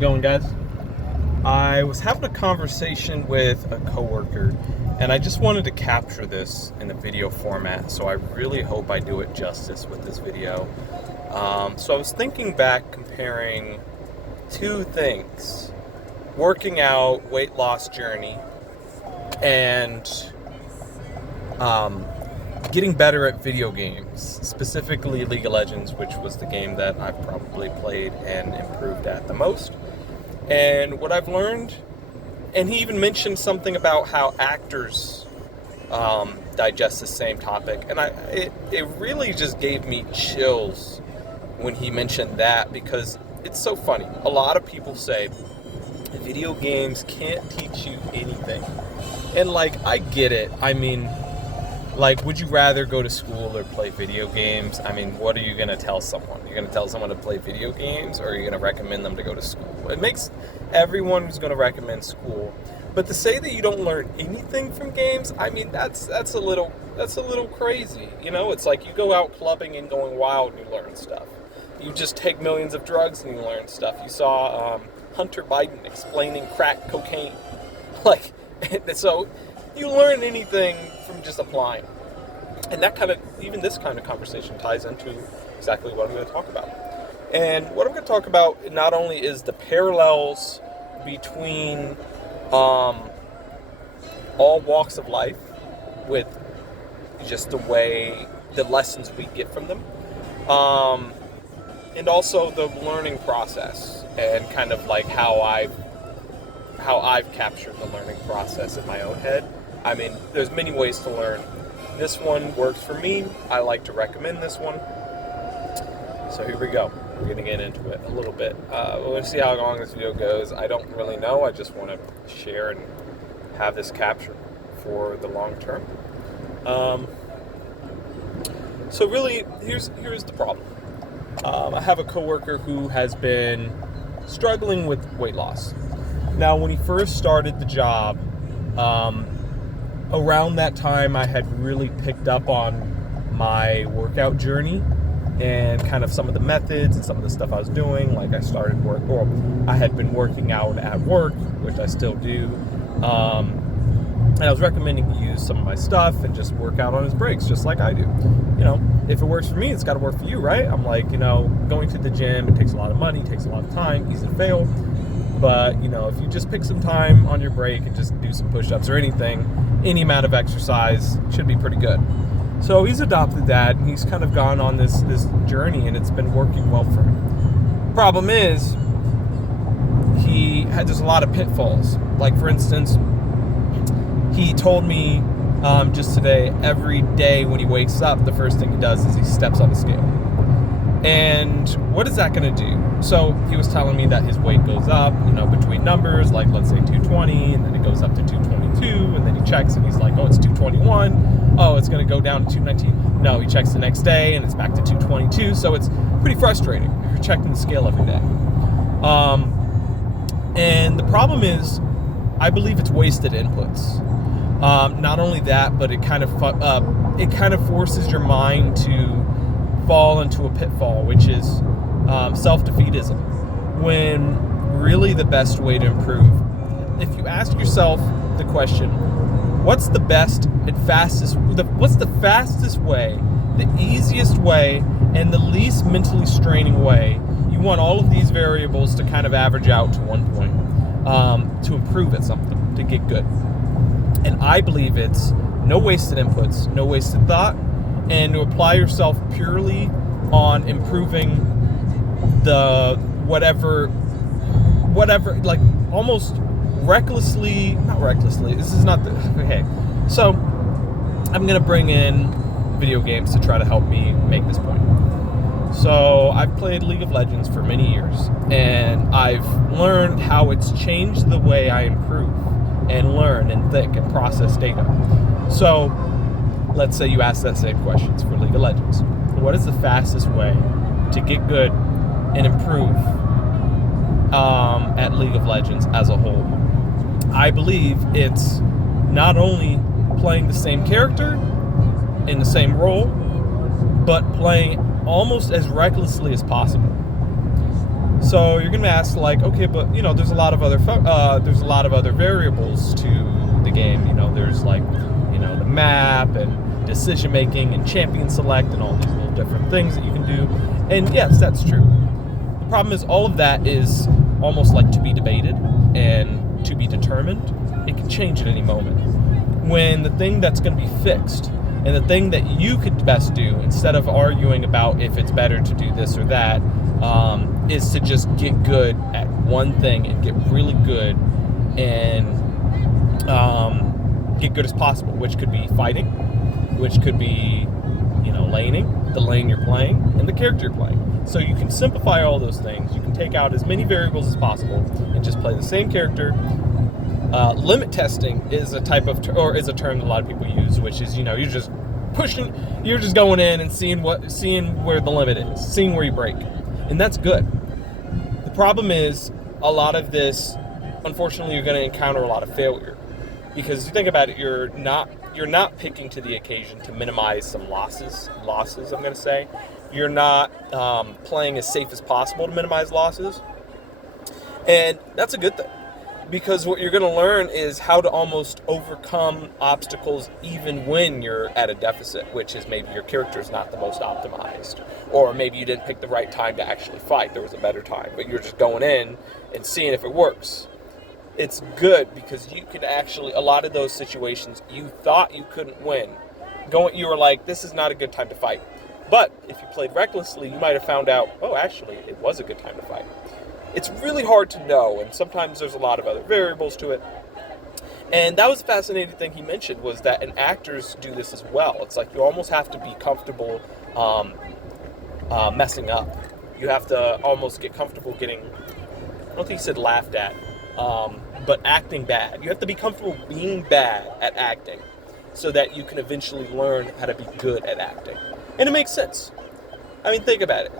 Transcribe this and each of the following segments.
it going, guys? I was having a conversation with a coworker, and I just wanted to capture this in a video format, so I really hope I do it justice with this video. So I was thinking back, comparing two things: working out, weight loss journey, and getting better at video games, specifically League of Legends, which was the game that I've probably played and improved at the most. And what I've learned, and he even mentioned something about how actors digest the same topic, and it really just gave me chills when he mentioned that, because it's so funny. A lot of people say video games can't teach you anything, and I get it. I mean, would you rather go to school or play video games? I mean, what are you going to tell someone? You're going to tell someone to play video games, or are you going to recommend them to go to school? It makes everyone who's going to recommend school. But to say that you don't learn anything from games, I mean, that's a little crazy. You know, it's like you go out clubbing and going wild and you learn stuff. You just take millions of drugs and you learn stuff. You saw Hunter Biden explaining crack cocaine. So you learn anything from just applying. And even this kind of conversation ties into exactly what I'm going to talk about. And what I'm going to talk about not only is the parallels between all walks of life with just the lessons we get from them, and also the learning process, and kind of how I've captured the learning process in my own head. I mean, there's many ways to learn. This one works for me. I like to recommend this one. So here we go. We're going to get into it a little bit. We're going to see how long this video goes. I don't really know. I just want to share and have this captured for the long term. So really, here's the problem. I have a coworker who has been struggling with weight loss. Now, when he first started the job, around that time, I had really picked up on my workout journey and kind of some of the methods and some of the stuff I was doing. I had been working out at work, which I still do. And I was recommending he use some of my stuff and just work out on his breaks, just like I do. You know, if it works for me, it's got to work for you, right? I'm going to the gym, it takes a lot of money, it takes a lot of time, easy to fail. But, if you just pick some time on your break and just do some push-ups or anything, any amount of exercise should be pretty good. So he's adopted that, and he's kind of gone on this journey, and it's been working well for him. Problem is, there's a lot of pitfalls. Like, for instance, he told me just today, every day when he wakes up, the first thing he does is he steps on the scale. And what is that going to do? So he was telling me that his weight goes up, between numbers, like let's say 220, and then it goes up to 222, and then he checks and he's like, oh, it's 221. Oh, it's going to go down to 219. No, he checks the next day and it's back to 222. So it's pretty frustrating if you're checking the scale every day. And the problem is, I believe it's wasted inputs. Not only that, but it kind of forces your mind to fall into a pitfall, which is self-defeatism, when really the best way to improve, if you ask yourself the question, what's the fastest way, the easiest way, and the least mentally straining way, you want all of these variables to kind of average out to one point, to improve at something, to get good. And I believe it's no wasted inputs, no wasted thought, and to apply yourself purely on improving the whatever, almost not recklessly, this is not okay. So I'm going to bring in video games to try to help me make this point. So I've played League of Legends for many years, and I've learned how it's changed the way I improve and learn and think and process data. So let's say you ask that same questions for League of Legends. What is the fastest way to get good and improve at League of Legends as a whole? I believe it's not only playing the same character in the same role, but playing almost as recklessly as possible. So you're going to ask, like, okay, but there's a lot of other variables to the game. There's like, the map and decision making and champion select and all these little different things that you can do. And yes, that's true. The problem is all of that is almost like to be debated and to be determined. It can change at any moment. When the thing that's going to be fixed and the thing that you could best do, instead of arguing about if it's better to do this or that, is to just get good at one thing and get really good and get good as possible, which could be fighting, which could be, laning, the lane you're playing, and the character you're playing. So you can simplify all those things. You can take out as many variables as possible and just play the same character. Limit testing is a type of, or is a term that a lot of people use, which is, you're just pushing, you're just going in and seeing where the limit is, seeing where you break. And that's good. The problem is a lot of this, unfortunately, you're going to encounter a lot of failure. Because you think about it, you're not picking to the occasion to minimize some losses, I'm going to say. You're not playing as safe as possible to minimize losses. And that's a good thing. Because what you're going to learn is how to almost overcome obstacles even when you're at a deficit, which is maybe your character's not the most optimized. Or maybe you didn't pick the right time to actually fight. There was a better time. But you're just going in and seeing if it works. It's good because you can actually, a lot of those situations you thought you couldn't win. You were like, this is not a good time to fight. But if you played recklessly, you might have found out, oh, actually, it was a good time to fight. It's really hard to know, and sometimes there's a lot of other variables to it. And that was a fascinating thing he mentioned, was that, and actors do this as well. It's like you almost have to be comfortable messing up. You have to almost get comfortable getting, I don't think he said laughed at, but acting bad. You have to be comfortable being bad at acting so that you can eventually learn how to be good at acting. And it makes sense. I mean, think about it.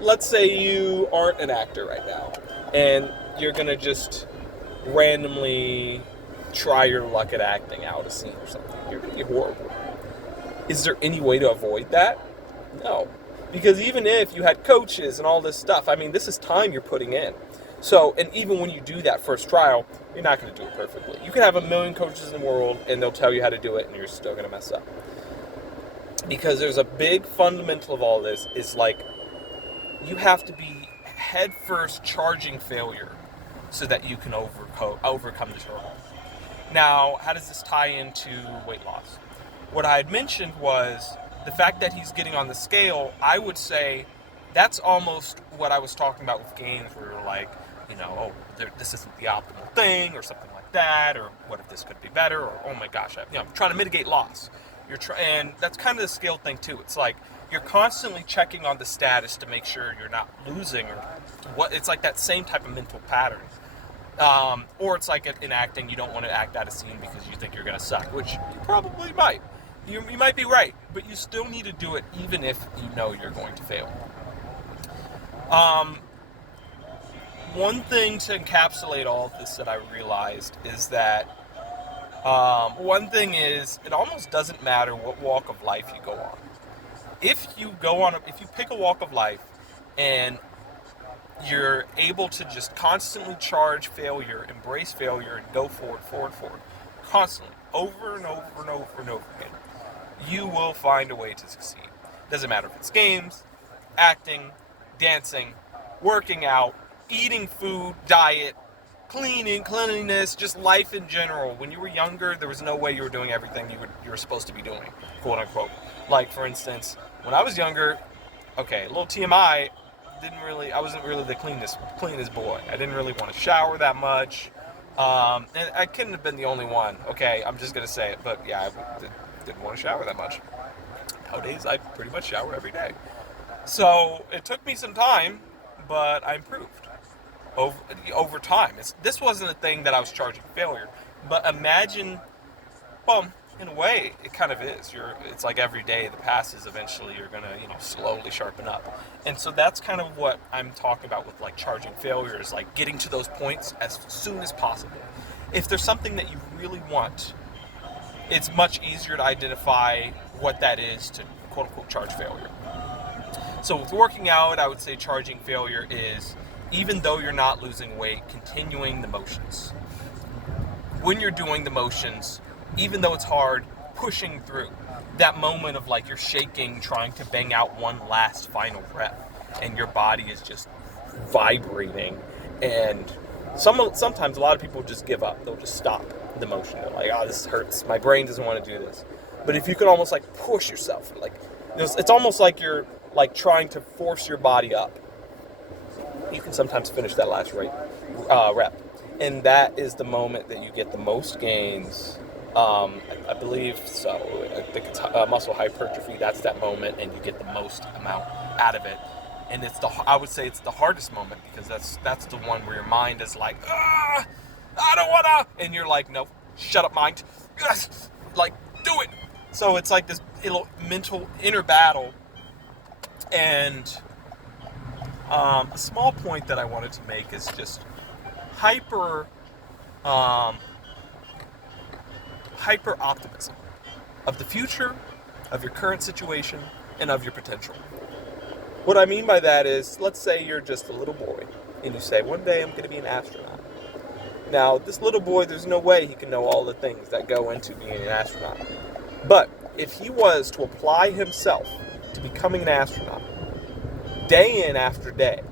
Let's say you aren't an actor right now, and you're going to just randomly try your luck at acting out a scene or something. You're going to be horrible. Is there any way to avoid that? No. Because even if you had coaches and all this stuff, I mean, this is time you're putting in. So, and even when you do that first trial, you're not going to do it perfectly. You can have a million coaches in the world, and they'll tell you how to do it, and you're still going to mess up. Because there's a big fundamental of all this is like you have to be head first charging failure so that you can overcome the hurdle. Now, how does this tie into weight loss? What I had mentioned was the fact that he's getting on the scale. I would say that's almost what I was talking about with games where you're like, this isn't the optimal thing or something like that, or what if this could be better, or oh my gosh, I'm trying to mitigate loss. And that's kind of the scale thing too. It's like you're constantly checking on the status to make sure you're not losing, or what. It's like that same type of mental pattern. Or it's like in acting, you don't want to act out a scene because you think you're going to suck, which you probably might. You might be right, but you still need to do it even if you know you're going to fail. One thing to encapsulate all of this that I realized is that one thing is, it almost doesn't matter what walk of life you go on. If you pick a walk of life and you're able to just constantly charge failure, embrace failure, and go forward, constantly, over and over and over and over again, you will find a way to succeed. Doesn't matter if it's games, acting, dancing, working out, eating food, diet, cleanliness, just life in general. When you were younger, there was no way you were doing everything you were supposed to be doing, quote unquote. Like, for instance, when I was younger, okay, a little TMI, I wasn't really the cleanest boy. I didn't really want to shower that much. And I couldn't have been the only one, okay? I'm just going to say it, but yeah, I didn't want to shower that much. Nowadays, I pretty much shower every day. So it took me some time, but I improved over time. This wasn't a thing that I was charging failure, but imagine, well, in a way, it kind of is. It's like every day that passes, eventually you're gonna, slowly sharpen up. And so that's kind of what I'm talking about with like charging failure, is like getting to those points as soon as possible. If there's something that you really want, it's much easier to identify what that is to quote unquote charge failure. So with working out, I would say charging failure is even though you're not losing weight, continuing the motions. When you're doing the motions, even though it's hard, pushing through. That moment of like you're shaking, trying to bang out one last final rep, and your body is just vibrating. And sometimes a lot of people just give up. They'll just stop the motion. They're like, oh, this hurts. My brain doesn't want to do this. But if you can almost like push yourself, like it's almost like you're like trying to force your body up. You can sometimes finish that last rep. And that is the moment that you get the most gains. I believe so. I think it's muscle hypertrophy. That's that moment, and you get the most amount out of it. And I would say it's the hardest moment, because that's the one where your mind is like, I don't wanna, and you're like, no, shut up, mind, like, do it. So it's like this mental inner battle. And a small point that I wanted to make is just hyper optimism of the future, of your current situation, and of your potential. What I mean by that is, let's say you're just a little boy, and you say, one day I'm going to be an astronaut. Now, this little boy, there's no way he can know all the things that go into being an astronaut. But if he was to apply himself to becoming an astronaut, day in after day,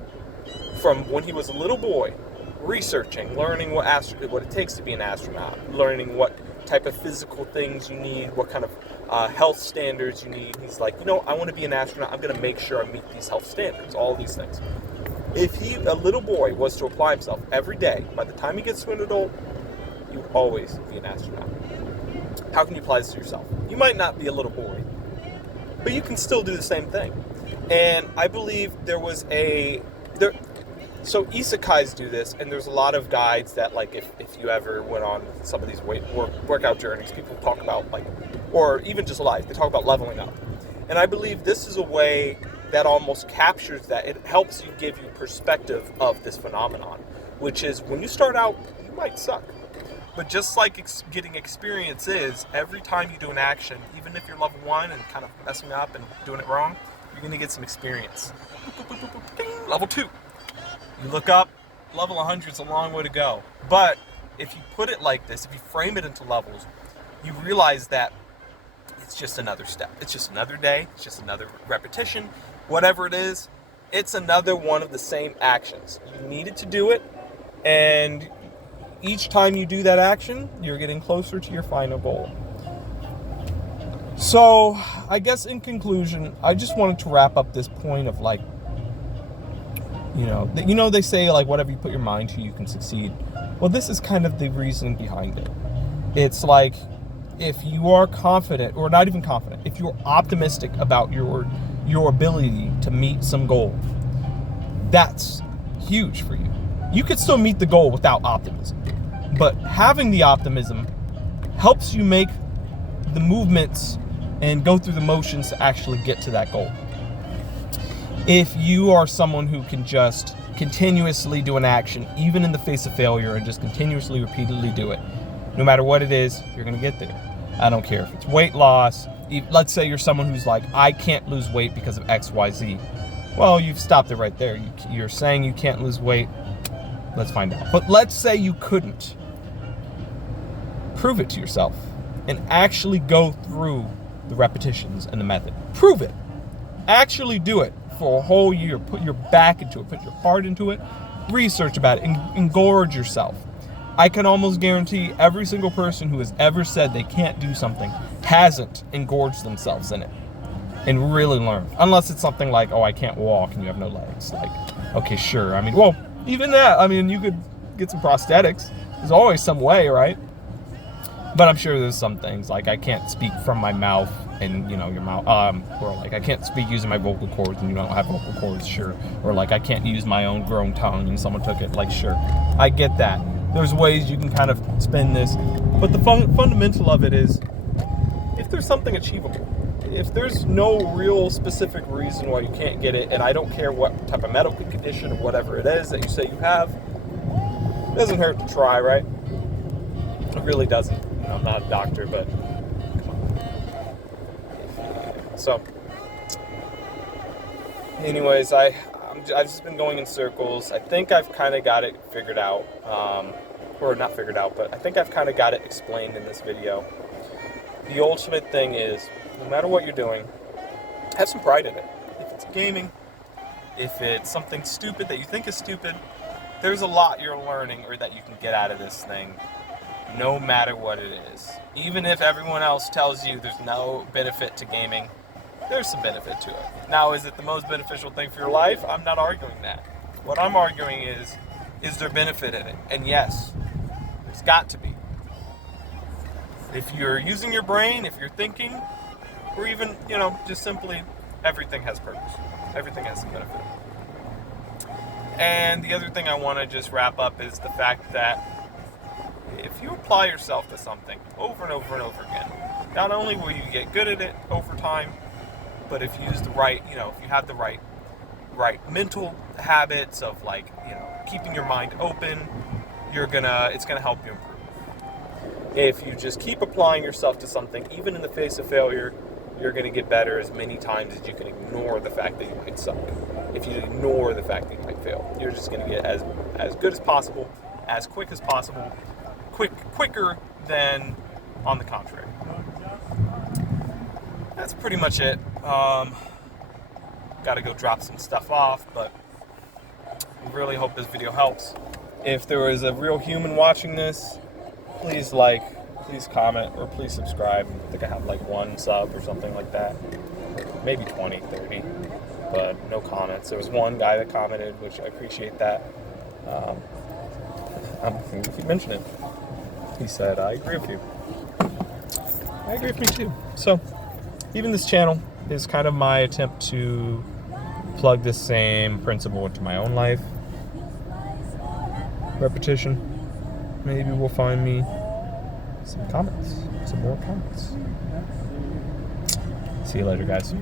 from when he was a little boy, researching, learning what it takes to be an astronaut, learning what type of physical things you need, what kind of health standards you need. He's like, I want to be an astronaut. I'm going to make sure I meet these health standards, all these things. If a little boy, was to apply himself every day, by the time he gets to an adult, he would always be an astronaut. How can you apply this to yourself? You might not be a little boy, but you can still do the same thing. And I believe so isekais do this, and there's a lot of guides that, like, if you ever went on some of these workout journeys, people talk about, like, or even just life, they talk about leveling up. And I believe this is a way that almost captures that. It helps you give you perspective of this phenomenon, which is when you start out, you might suck. But just like getting experience is, every time you do an action, even if you're level 1 and kind of messing up and doing it wrong, you're going to get some experience. Level 2. You look up, level 100 is a long way to go. But if you put it like this, if you frame it into levels, you realize that it's just another step. It's just another day. It's just another repetition. Whatever it is, it's another one of the same actions. You needed to do it, and each time you do that action, you're getting closer to your final goal. So, I guess in conclusion, I just wanted to wrap up this point of, like, they say, like, whatever you put your mind to, you can succeed. Well, this is kind of the reason behind it. It's like, if you are confident, or not even confident, if you're optimistic about your ability to meet some goal, that's huge for you. You could still meet the goal without optimism, but having the optimism helps you make the movements and go through the motions to actually get to that goal. If you are someone who can just continuously do an action, even in the face of failure, and just continuously, repeatedly do it, no matter what it is, you're going to get there. I don't care if it's weight loss. Let's say you're someone who's like, I can't lose weight because of X, Y, Z. Well, you've stopped it right there. You're saying you can't lose weight. Let's find out. But let's say you couldn't. Prove it to yourself and actually go through the repetitions and the method. Prove it. Actually do it for a whole year. Put your back into it. Put your heart into it. Research about it. Engorge yourself. I can almost guarantee every single person who has ever said they can't do something hasn't engorged themselves in it and really learned. Unless it's something like, I can't walk and you have no legs. Like, okay, sure. I mean, well, even that, you could get some prosthetics. There's always some way, right? But I'm sure there's some things, like I can't speak from my mouth and, your mouth, or like I can't speak using my vocal cords and you don't have vocal cords, sure. Or like I can't use my own grown tongue and someone took it, like, sure. I get that. There's ways you can kind of spin this. But the fundamental of it is, if there's something achievable, if there's no real specific reason why you can't get it, and I don't care what type of medical condition or whatever it is that you say you have, it doesn't hurt to try, right? It really doesn't. I'm not a doctor, but come on. So, anyways, I've just been going in circles. I think I've kind of got it figured out. Or not figured out, but I think I've kind of got it explained in this video. The ultimate thing is, no matter what you're doing, have some pride in it. If it's gaming, if it's something stupid that you think is stupid, there's a lot you're learning or that you can get out of this thing, no matter what it is. Even if everyone else tells you there's no benefit to gaming, there's some benefit to it. Now, is it the most beneficial thing for your life? I'm not arguing that. What I'm arguing is there benefit in it? And yes, there's got to be. If you're using your brain, if you're thinking, or even, just simply, everything has purpose. Everything has some benefit. And the other thing I want to just wrap up is the fact that if you apply yourself to something over and over and over again, not only will you get good at it over time, but if you use the right, if you have the right mental habits of keeping your mind open, it's gonna help you improve. If you just keep applying yourself to something, even in the face of failure, you're gonna get better as many times as you can ignore the fact that you might suck. If you ignore the fact that you might fail, you're just gonna get as good as possible, as quick as possible, quicker than on the contrary. That's pretty much it. Gotta go drop some stuff off, but I really hope this video helps. If there was a real human watching this, please please comment, or please subscribe. I think I have 1 sub or something like that. Maybe 20, 30, but no comments. There was one guy that commented, which I appreciate that. I'm going to keep mentioning. He said, I agree with you. I agree with me too. So, even this channel is kind of my attempt to plug this same principle into my own life. Repetition. Maybe we'll find me some more comments. See you later, guys.